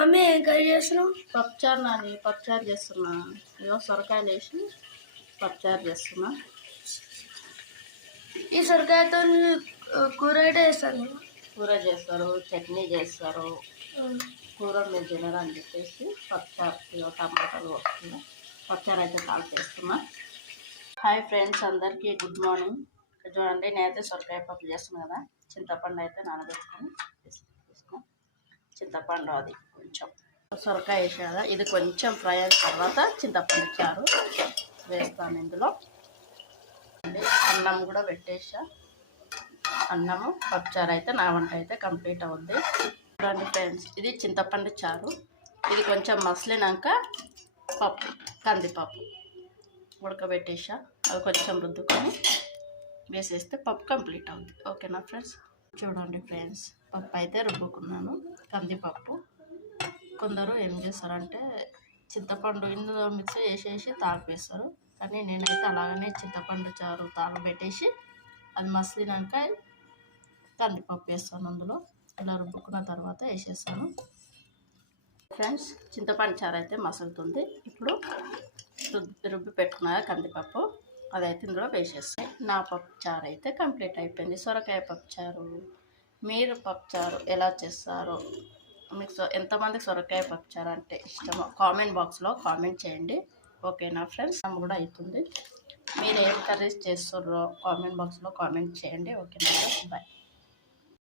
Mummy ఏం curry చేస్తున్నావు? పప్పుచారు నాని పప్పుచారు చేస్తున్నా. ఇగో సొరకాయలు వేసి పప్పుచారు చేస్తున్నా. ఈ సొరకాయతో కూర అయితే వేస్తాను కూర చేస్తారు చట్నీ చేస్తారు. కూర మీరు తినరు అని చెప్పేసి పప్పుచారు టమాటాలు వస్తున్నా పప్పుచారు అయితే కాల్ చేస్తున్నా హాయ్ ఫ్రెండ్స్ అందరికీ గుడ్ మార్నింగ్ చూడండి నేనైతే సొరకాయ పప్పు చేస్తున్నాను కదా. చింతపండు అయితే నానబెట్టుకొని చింతపండు అది కొంచెం. సొరకాయ వేసా కదా ఇది కొంచెం ఫ్రై అయిన తర్వాత చింతపండు చారు వేస్తాను ఇందులో. అండి, అన్నం కూడా పెట్టేసా. అన్నము పప్పుచారు అయితే నా వంట అయితే కంప్లీట్ అవుద్ది. చూడండి ఫ్రెండ్స్ ఇది చింతపండు చారు. ఇది కొంచెం మసలినాక పప్పు కందిపప్పు ఉడకబెట్టేసా. అది కొంచెం రుద్దుకొని వేసేస్తే పప్పు కంప్లీట్ అవుద్ది. ఓకేనా ఫ్రెండ్స్? చూడండి ఫ్రెండ్స్. పప్పు అయితే రుబ్బుకున్నాను. కందిపప్పు. కొందరు ఏం చేస్తారంటే చింతపండు ఇందులో మిక్స్ వేసేసి తాగు వేస్తారు కానీ నేనైతే అలాగనే చింతపండు చారు తాగబెట్టేసి అది మసిలినాక కందిపప్పు వేస్తాను అందులో. ఇలా రుబ్బుకున్న తర్వాత వేసేస్తాను. ఫ్రెండ్స్ చింతపండు చారు అయితే మసులుతుంది. ఇప్పుడు రుబ్బి రుబ్బి పెట్టుకున్న కందిపప్పు అదైతే ఇందులో వేసేస్తాను. నా పప్పు చారు అయితే కంప్లీట్ అయిపోయింది. సొరకాయ పప్పు చారు. మీరు పప్పుచారు ఎలా చేస్తారో మీకు ఎంతమందికి సొరకాయ పప్పుచారు అంటే ఇష్టమో కామెంట్ బాక్స్లో కామెంట్ చేయండి. ఓకేనా ఫ్రెండ్స్? అమ్మ కూడా అవుతుంది మీరు ఏం కర్రీస్ చేస్తుర్రో కామెంట్ బాక్స్లో కామెంట్ చేయండి. ఓకేనా? బాయ్.